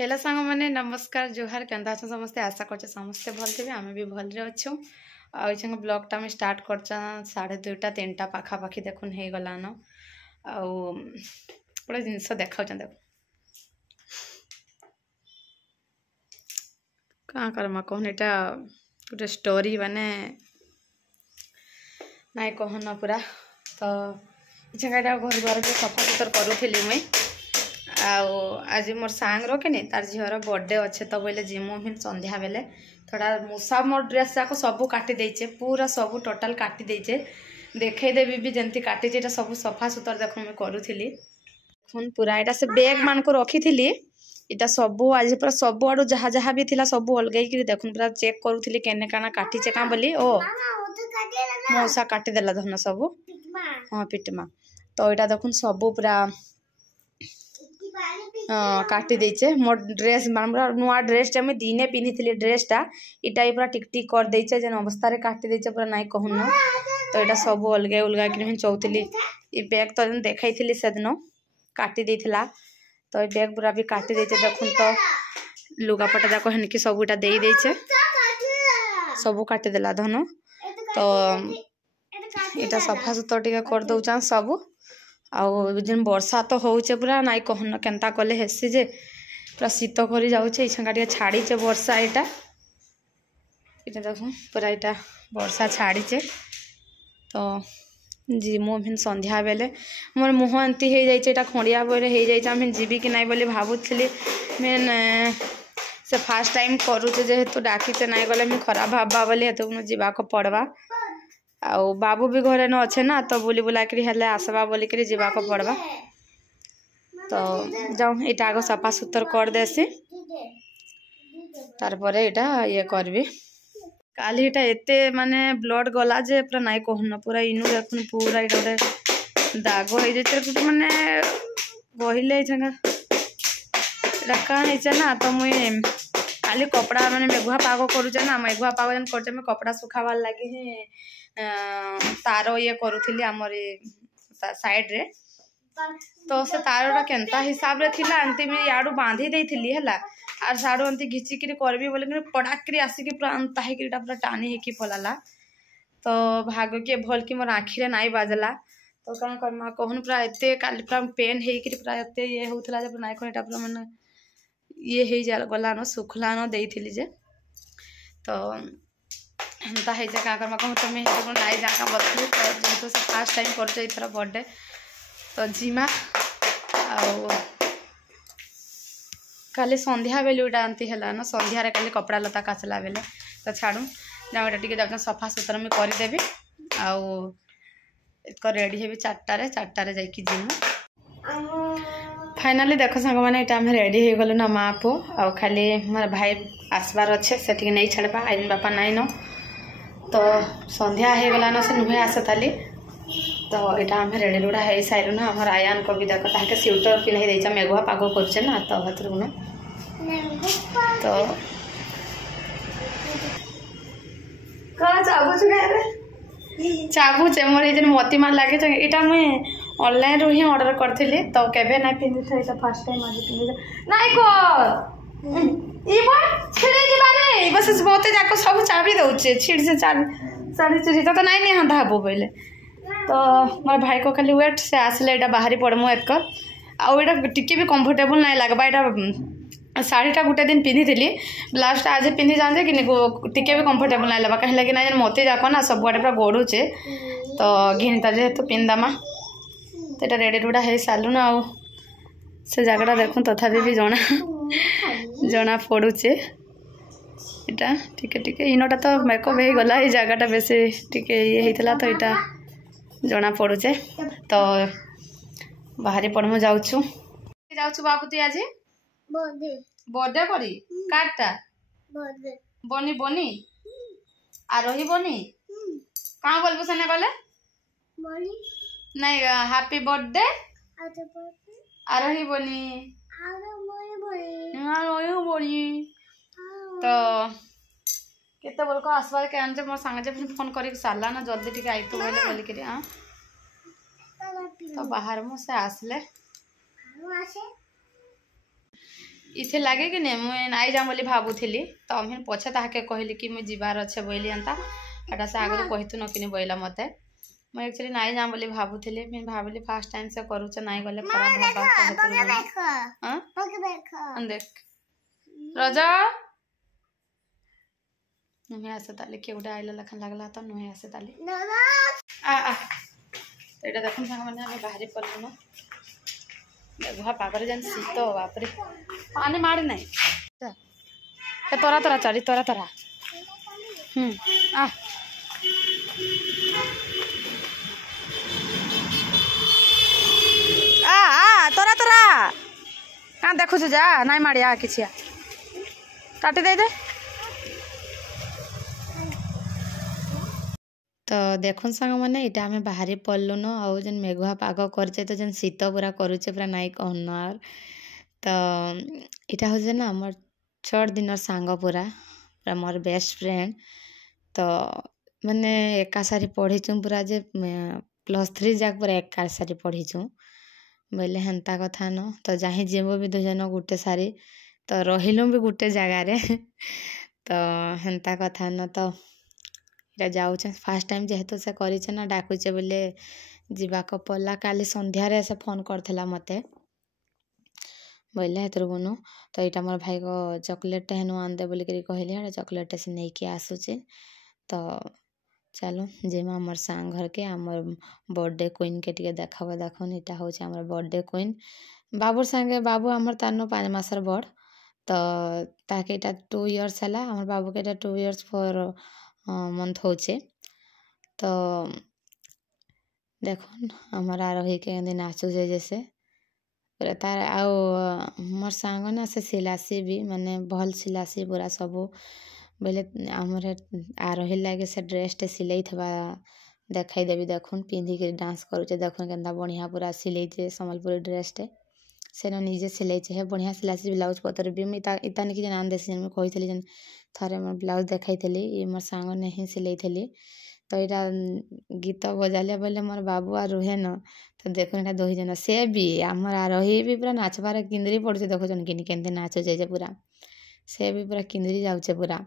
Hello सांग मैंने नमस्कार जोहार केंदा छ समस्ते आशा करछे समस्ते भल थे आमे भी भल रे अच्छू आइछन ब्लॉग टा में स्टार्ट करछा 2:30 3टा पाखा पाखी देखुन हे गलान आ बड़ा जिनस देखाउ छ देखो का करमा कोन एटा गोटे स्टोरी माने नाय कहन पूरा तो जगह घर द्वार के सफा सुतर करूली मुई आज मोर सांग रखे तार झीर बर्थडे अच्छे तो बोले जिमु भी संध्या बेले थोड़ा मूसा मोर ड्रेस जाक सब काटी देचे पूरा सब टोटाल काटी देचे देखेदेवी भी जंती काटी सब सफा सुतर देख मुझे करूली पूरा यहाँ से बैग मान को रखी थी इटा सब आज पूरा सब आड़ू जहाँ जहाँ भी थिला सब अलगाई देखुन पूरा चेक करूली केने काना काटीचे क्या बोली ओ मौसा काटिदेला धन सब हाँ पिटमा तो यहाँ देखुन सब पूरा काटी देचे मोर ड्रेस नुआ ड्रेस मुझे दिने पिंधि ड्रेसटा इटा पूरा टिक टिक कर देचे जेन अवस्था काटी देचे पूरा नाई कहून तो यहाँ सब अलग अलग चौली ये बैग तो देखी थी से दिन काटी देला तो ये बैग पूरा भी काटी देचे देखुन तो लुगापटा जाक हेनिकी सब इटा दे देचे सब काटिदेला धन तो यहाँ सफा सुतर टे कर दौचा सब आन वर्षा तो होचे पूरा नाई कहन केन्ता कले हेसी जे पूरा शीत कर जाऊे इछा छाड़ीचे वर्षा यहाँ देख पूरा यहाँ वर्षा छाड़ीचे तो जिमु फिर संध्या बेले मोर मुह एमती हो जाए खड़िया बोले हो जाए जीवी कि ना बोली भावुली मेन से फास्ट टाइम करुचे जेहेतु डाकीचे ना गले मुझे खराब भाबा बोली हेतु जावाक पड़वा आउ बाबू भी घरे न अच्छे ना तो बुली बुलाक आसबा बोलिक जावाक पड़वा तो जाऊँ यहाँ आग सफा सुतर कर देसी तार पर यहाँ ये करबी काली यहाँ एते माने ब्लड गला जे पूरा नाई कहन पूरा इनू देखुन पूरा यहाँ गोटे दाग हो जाए माने बहिले कहाँ ना तो मुई खाली कपड़ा माने मेघुआ पाग करुचे ना मेघुआ पाग जेन करचे मैं कपड़ा सुखाबार लगे ही तार ये करूली आमर साइड रे तो से तारटा केनता हिसाब रे थिला एंती मैं याडू बांधी देइथिली हला आर साडू एंती घिचिकी करबी बोले पड़ाकरी आसिकी पूरा अंता है पूरा टानी हेकी पलाला तो भाग के भल कि मोर आखिरे नाई बाजला तो कौन करमा कहून पूरा एते काली पूरा पेन हेकी पूरा एते ये होतला जे नाई कोन एटा पूरा माने ये हे जा गला न सुखला न देइथिली जे तो हेन्ता है क्या करमा कहूँ तुम्हें नाई जाका बतली तो जेहेतु से फास्ट टाइम कर बर्थडे तो जिमा खाली संध्या बेलू इटा एमती है ना संध्यार खाली कपड़ा लता काचला बेले तो छाड़ू जाऊँ टे जाऊँ सफा सुतर मुझे करदेवी आउ रेडी हेबी 4टारे जाकि जिमु फाइनाली देख सांग मैंने यहाँ आम रेडी हो गलु ना माँ पु आ खाली मोर भाई आसबार अच्छे से नहीं छाड़बा आईन बापा नाई न तो संध्या हो गला न से नुहे आसे ताली तो यहाँ आम रेडी रुड़ा हो सारू ना आम आयान को भी देख ताके स्वेटर पिन्हई देचे मेघुआ पाग करे ना तो हथर तो चाबुचे मोर ये मोतीमार लगे यहाँ मुझे ऑनलाइन रू ही ऑर्डर करी तो केबे ना पिंधि थे फास्ट टाइम आज पिंधि नाई को बस मत जाक सब चाबी दौचे छिड़ से साड़ी चिड़ी तो नाई नहीं हंधा हे बोले तो मोर भाई को खाली वेट से आसले यहाँ बाहरी पड़मु एक आउ यहाँ टिके भी कंफर्टेबल ना लगवा यहाँ शाढ़ीटा गोटे दिन पिंधि थी ब्लाउज आज पिंधि जाते कि टिके भी कंफर्टेबल ना लगा कहीं लगे ना मत जाक ना सब आड़े पूरा गोड़ुचे तो घिनता जेहेतु पिंधमा तो यहाँ रेडी रुड़ा हो सारू ना आउ से जगह देखूँ तथापि भी जना पड़ुचे इटा टिके इनटा तो मेकअप हो गला ये जगहटा बेस टिके ये होता तो यहाँ जना पड़ुचे तो बाहरी पड़मु जाऊँ बाबू ती आज बर्थडे करी काटा बनी बनी आ रही बनी कहाँ बोलबो सेने गले नहीं हैप्पी बर्थडे आ रही बनी तो केते बोल को आसबार के आन मोर सांगे जे फोन करी सारला ना जल्दी टिके आई तो बोले बोलिक हाँ तो बाहर मु से आसले इथे लगे कि नहीं मुझे नाई जा बोली भावुली तो मुझे पछे ताके कहली कि मुझे जीवार अच्छे बोली एंता एटा से आगे कहतु न कि बोला मत मुझे एक्चुअली नाई जा बोली भावुली फिर भाविली फास्ट टाइम से करूचे नाई गले खराब देख रजा नुहे आसे ताले किए गोटे आइला लखन लगला तो नुहे आसे ताले आ एटा देखुन संग माने हम बाहरी पड़लु न मेघुआ पागरे जन शीत बापरे पानी मारी नहीं तोरा तोरा चढ़ी तोरा तोरा आ तोरा तोरा क्या देखु जा नाई माड़िया किछिया काटी दे तो देखुन सांग मैंने इटा आम बाहरी पड़लु न आउ जन मेघुआ पाग करे तो जन शीत पूरा करुचे पूरा नाई कहनार तो इटा हूँ ना मोर छोट दिन सांग पूरा पूरा मोर बेस्ट फ्रेंड तो मैंने एका सारी पढ़ीचु पूरा जे +3 जाक पूरा एका सारी पढ़ीचु बोले हेन्ता कथा न तो जहीं जीव भी दुजन गोटे सारी तो रहिलु भी गोटे जगार तो हेन्ता कथा न तो जाऊे फास्ट टाइम जेहेतु से करे ना डाकुचे बोले जीवाक पड़ा काली संध्यारे से फोन करथिला मते बोले हेतर बुनु तो यहाँ मोर भाई को चॉकलेट हेनु आनदे बोल कहली हाँ चॉकलेट से नहीं कि आसूचे तो चलो जीमा आमर सांग घर के आमर बर्थडे क्वीन के टिके देखब देखुन यहाँ हूँ आमर बर्थडे क्वीन बाबूर संगे बाबू आमर तारनु 5 मासर बड़ तो ताके इटा 2 इयर्स है आमर बाबू के 2 इयर्स 4 मंथ होचे तो देखुन हमारा रही के नाचुचे जैसे पूरा तार आओ मोर सांग ना से सिलासी भी माने भल सिलासी पूरा सबू बोले आमर आ रही लगे से ड्रेसटे सिलाई थवा देखाई देवी देखुन पिंधिक डांस करुचे देखुन केन्ता बढ़िया पूरा सिलैचे सम्बलपुरी ड्रेसटे से निजे सिलैचे है बढ़िया सिलासी ब्लाउज पतर भी इता नहीं कि आन देसी मुझे कही जन थरे मोर ब्लाउज देखाई ये मोर सांग ने ही सिलाई तो यहाँ गीत बजाले बोले मोर बाबू आ रुहे न तो देखो यहाँ 2 जन से भी आमर आ रही भी पूरा नाचबार किंदरी पड़े देखुन कि केमती नाचुचे पूरा से भी पूरा किंदरी जाऊे पूरा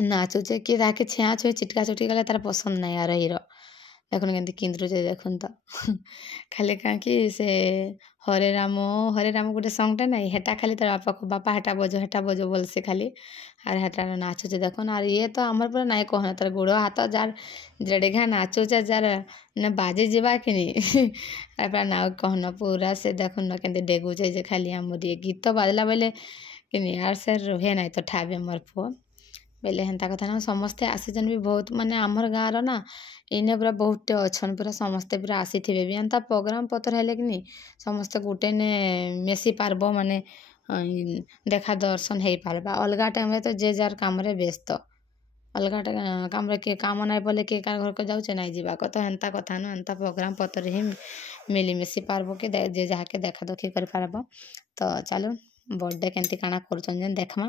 नाचुचे किए ताके छेआ छुए चिटका चुटकी गले तार पसंद नहीं आ रही देखुन केमती किंदरुचे देखुन तो खाली कहीं से हरे राम गोटे सॉन्गटा नहीं हेटा खाली तार बापा को बापा हेटा बजो बोल से खाली आर हेटा नाचुचे देखुन और ये तो आमर पूरा नहीं कहना तार गोड़ हाथ जार जड़ेघा नाचुचे जार न बाजे जीवा कि नहीं पूरा ना कहना पूरा से देखुन न के डेगुचे जे खाली आमर ये गीत बाजला बोले कि नहीं यार से रुहे नहीं तो ठाबे मोर पुओ बोले हेन्ता कथा ना समस्ते आसीचन भी बहुत माने आमर गाँव ना इने पूरा बहुते अच्छन पूरा समस्ते पूरा आसी थे भी एंता प्रोग्राम पतर है कि नहीं समस्ते गोटे ने मेसी पारब माने देखा दर्शन हो पारबा अलगा टाइम तो जे जार काम व्यस्त अलगा काम किए काम नहीं पड़े किए कार घर को जाऊे नहीं जावाक तो हेन्ता कथा ना एंता प्रोग्राम पतर ही मिलीमिशी पारब कि जे जाके देखा देखी कर पारब तो चलो बर्थडे केमती काना करुचन देखमा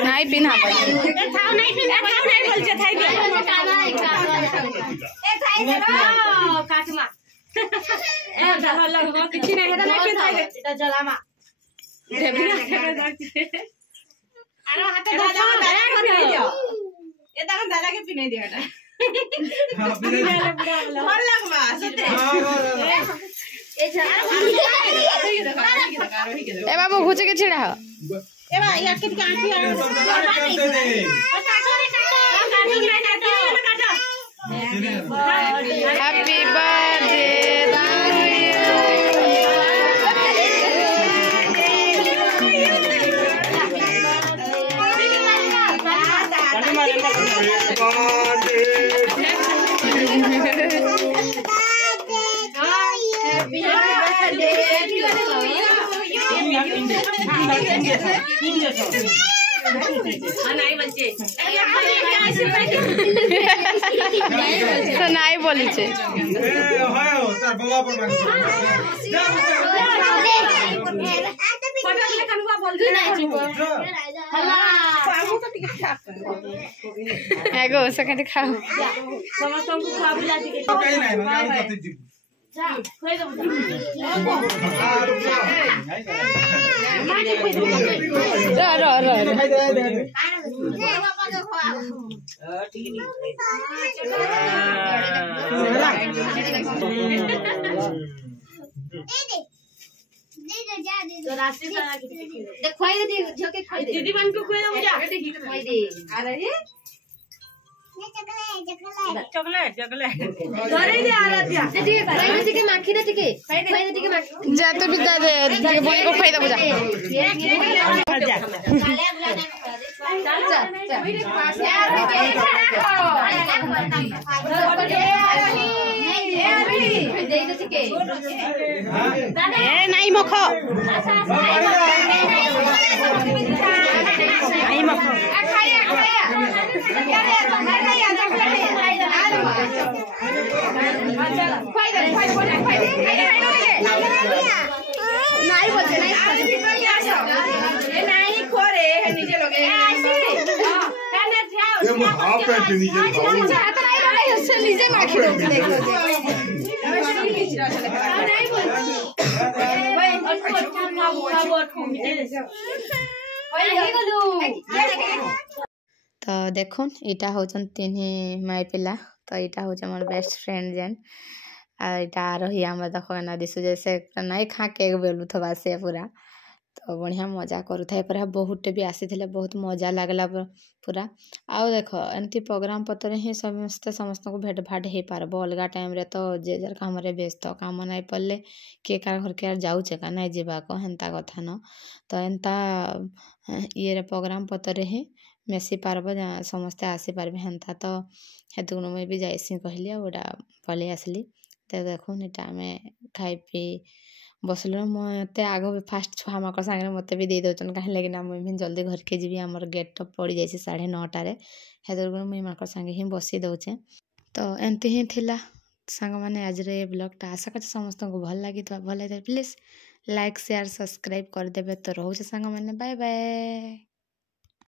नहीं पिना दादा के पिने दिया और लगवा सते ए बाबू घुचे के छिड़ा हो ए बा यार के काटी हैप्पी बर्थडे टू नहीं बोली छे एगो सेकंड खाओ दीदी बन को खोई दे अरे चॉकलेट चॉकलेट धरे दे आराध्या ठीक है खाई दे के माखी दे ठीक है खाई दे के माखी जा तो बिता दे बोल को फायदा बुझा नहीं मखो नहीं मखो नहीं बोलते नहीं खोरे नीचे लगे हाफ पैंट नीचे लीजे माखी दो तो देखुन इटा होचन तीन माई पिला तो इटा होच मोर बेस्ट फ्रेंड जेन इटा रही आम देख ना दिशु जैसे नहीं खा केक बेलु थवा से पूरा तो बढ़िया मजा करूଥାଏ पूरा बहुत भी आसी बहुत मजा लगला पूरा आउ देख एमती प्रोग्राम पतर ही समस्त को भेट भाट हो पारब अलग टाइम रे तो जे जार काम व्यस्त काम नहीं पड़े किए कार घर के जाऊचे का नहीं जावाक हेन्ता कथा न तो एंता ये प्रोग्राम पतर ही मेसी पारब समस्ते आसी पारबे हेन्ता तो हेतु मुई भी जाइसी कहली आटा पलि आसली तो देखुन इटा आम खाई पी बसलु मत आग फास्ट छुआ माक सागे मत भी दे दौन कहीं मुझे जल्दी घर के जी आम गेट तो पड़ जाए 9:30 हेतु मुई माक सागे ही बसी दौचे तो एमती ही थिला सांग मैंने आज ये ब्लॉगटा आशा कर समस्त को भल लगी भल लगे प्लीज लाइक शेयर सब्सक्राइब करदे तो रोचे सांग मैंने बाय बाय।